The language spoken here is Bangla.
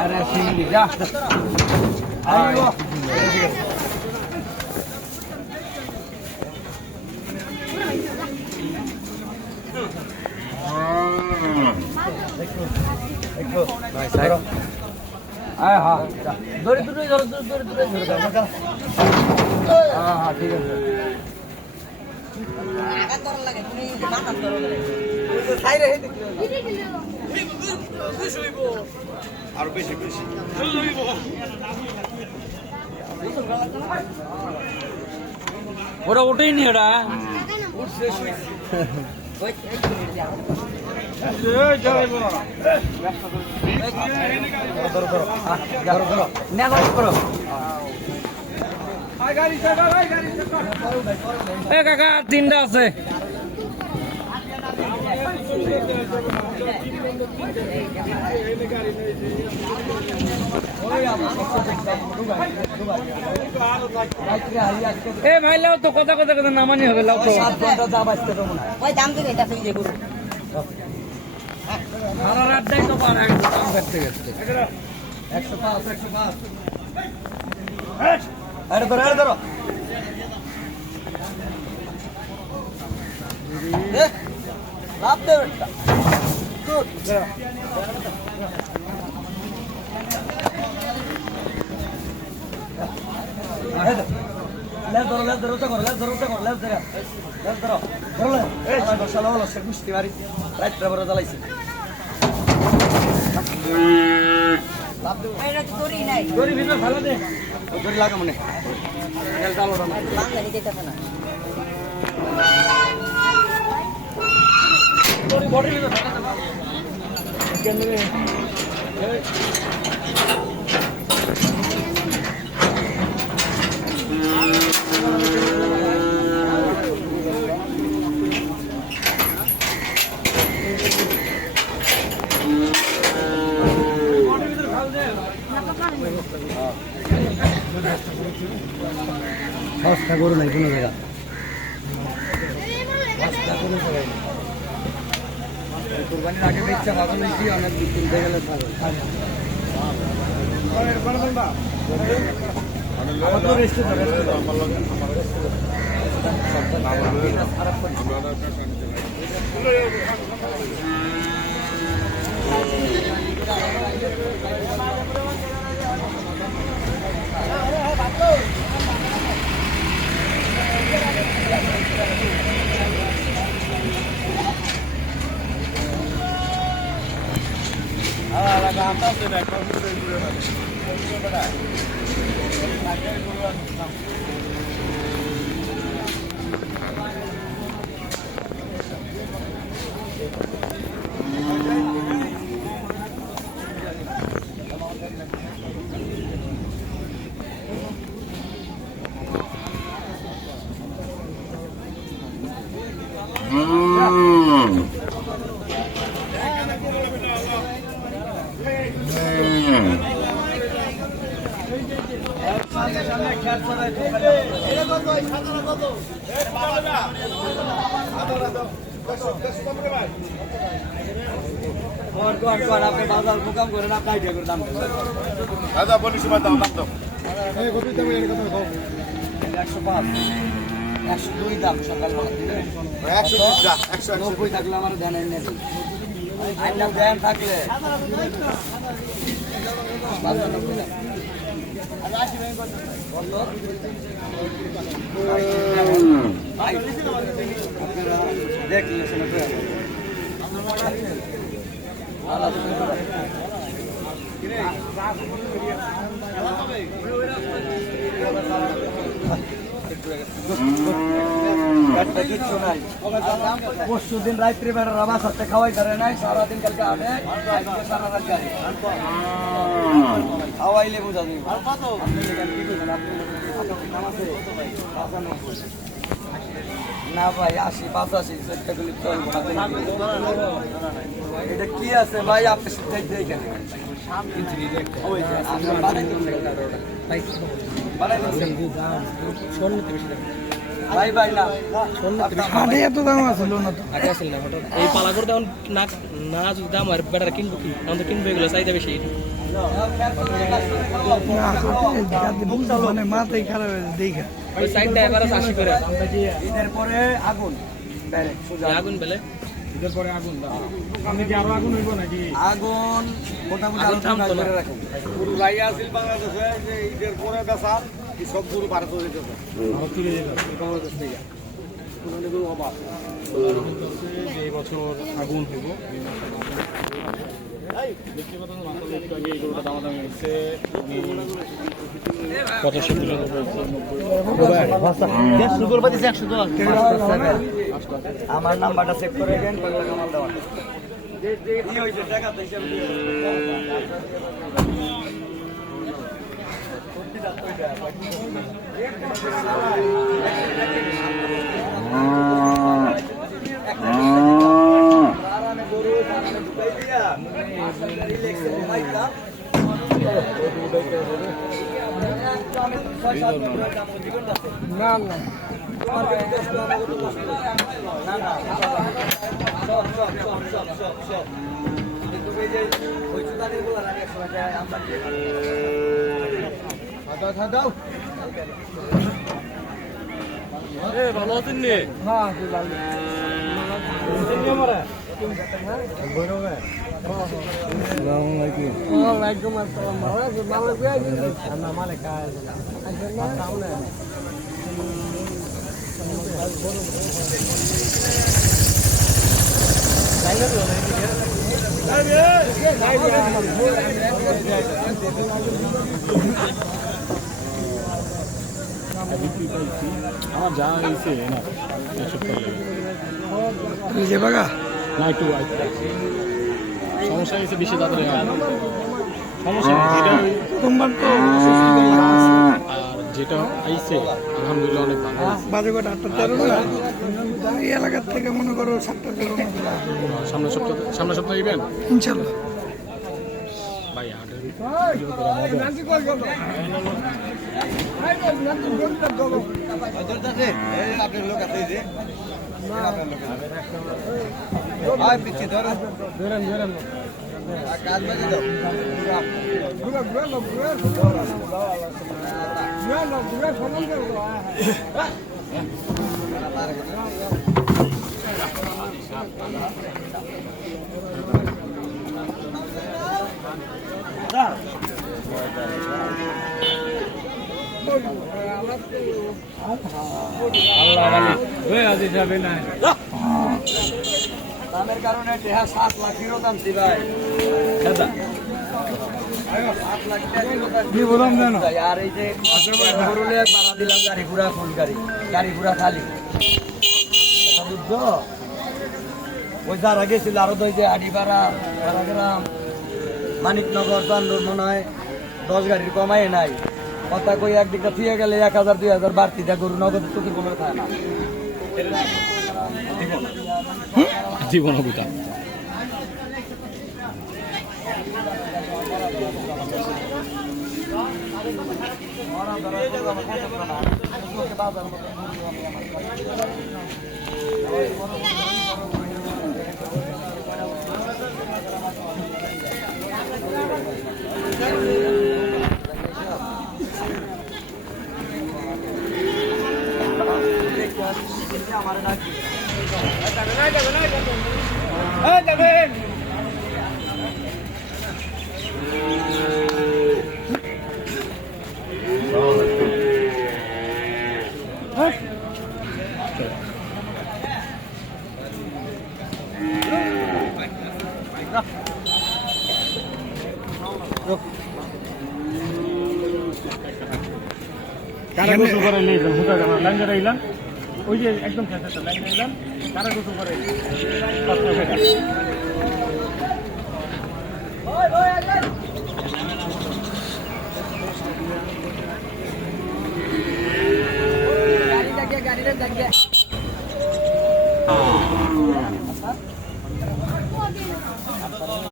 আরে সিঙ্গি যা আইও একটু ভাই সাইড আয় হ্যাঁ দড়ি দূরে ধরো দড়ি দূরে ধরে দাও হ্যাঁ হ্যাঁ ঠিক আছে আগা তোর লাগে তুমি মাথা তোর লাগে সাইরে হেতে আর বেশি বেশি ওরা ওঠেই নি ওরা উঠছে কাকা তিনটা আছে এ ভাই লাও তো কথা কথা কথা নামানি হবে লাও তো 7 ঘন্টা যা বাঁচতে তো মনে হয় ওই দাম দিলে এটা তুই যে গুরু সারা রাত যাই তো পার আমি কাম করতে করতে 105 আরে ধরো লাভ দে বেটা গুড লেফট ধরো তো করো লেফট ধরো এই শালা হলো সে গুষ্টি মারি রাইট বড় জ্বালাইছে লাভ দে এটা দড়ি নাই দড়ি ভিতর ভালো দে ও দড়ি লাগা মনে তেল ডালো না বাংলা নিতে চায় না দড়ি বডি ভিতর কেন রে সস্তা গরু নাই কোনো জায়গা কোরবানির আগে ইচ্ছা ভালো নিয়েছি অনেক কিনতে গেলে দাম সকাল 190 থাকলে আমার ধ্যান এনে আইনা ধ্যান থাকলে দেখলে পরশু দিন রাত্রি বেড়া রাবা সাথে খাওয়াই ধরে নাই সারাদিন কালকে আটে সারা রাত গাড়ি খাওয়াইলে বোঝা দিই না ভাই 80-85 সেটাগুলি চলবো এটা কি আছে ভাই আপনি দেখেন ভাই ভাই না হাটে এত দাম আছিল না তো আগে আসল না হঠাৎ এই পালা করে তেমন না না যদি দাম আর বেটার কিনবো কি আমাদের কিনবো এগুলো চাহিদা বেশি মানে মাথায় খারাপ হয়েছে দেখা ওই সাইডটা এবার 80 করে ঈদের পরে আগুন ডাইরেক্ট সোজা আগুন বেলে ঈদের পরে আগুন দাও আপনি কি আরো আগুন হইব নাকি আগুন মোটামুটি আগুন আলোচনা থামতো না। করে রাখেন গরু রাইয়া আছিল বাংলাদেশে যে ঈদের পরে বেচা এই সব গরু ভারত হয়ে যেতে ভারত তুলে যেতে বাংলাদেশ থেকে পুরনো গরু অভাব যে এই বছর আগুন হইব দেখতে পাচ্ছেন মাত্র একটু আগে এই গরুটা দামাদামি হচ্ছে উনি 85 কিলো আমার নাম্বারটা চেক করে দেন পাগলা কামাল দেওয়া কি হইছে টাকা তো হিসাব দিয়ে না না ভালো আছেন নি হ্যাঁ ওয়ালাইকুম আসসালাম ভালো আছো ভালো আছো না মানে কাজ আছে না তাহলে আমার যা হয়েছে না এসব করলে নিজে বাগা না একটু সমস্যা হয়েছে বেশি তাড়াতাড়ি সমস্যা নেই যেটা তোমার তো আর যেটা আইছে আলহামদুলিল্লাহ অনেক ভালো বাজে কটা 8:13 না এই এলাকার থেকে মনে করো 7:13 সামনের সপ্তাহে ইভেন্ট ইনশাল্লাহ ভাই হাটের আপনার লোক আছে যে পিছিয়ে ধরেন কাজ বাজে দাও দামের কারণে 7 লাখ ফেরত আনছি ভাই 7 লাখ আর এই যে গরুলে ভাড়া দিলাম গাড়ি ঘোড়া ফুল গাড়ি ঘোড়া খালি বুঝছো ওই যারা গেছিল আরো দই যে আড়িপাড়া গ্রাম মানিকনগর চান্দুর মনে হয় 10 গাড়ির কমাই নাই কথা কই একদিকটা থিয়ে গেলে 1000 2000 বাড়তি দেয় গরু নগদের চোখের কোনো থাকে না জীবন অভিতা আমার ডাকি কারা গোসল করে নিয়েছেন হুটা জামা লাইনটা রইলাম ওই যে একদম খেতে লাইন রইলাম কারা গোসল করে গাড়িটা দেখবে